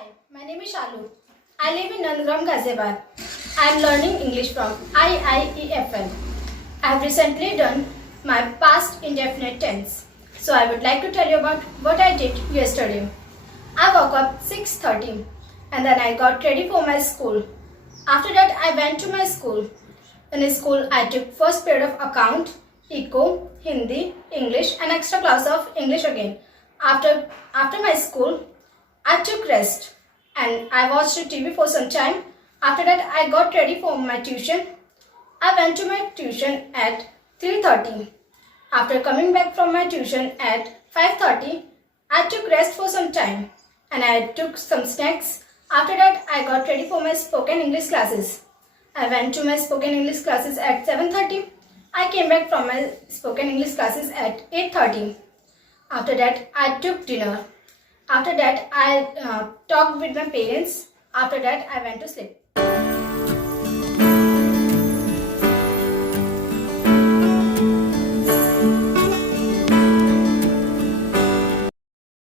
Hi, my name is Shalu. I live in GHAZIABAD. I am learning English from IIEFL. I have recently done my past indefinite tense. So I would like to tell you about what I did yesterday. I woke up 6:30 and then I got ready for my school. After that I went to my school. In school I took first period of account, eco, Hindi, English and extra class of English again. After my school I took rest and I watched TV for some time. After that I got ready for my tuition. I went to my tuition at 3:30. After coming back from my tuition at 5:30, I took rest for some time and I took some snacks. After that I got ready for my spoken English classes. I went to my spoken English classes at 7:30. I came back from my spoken English classes at 8:30. After that I took dinner. After that I talked with my parents. After that I went to sleep.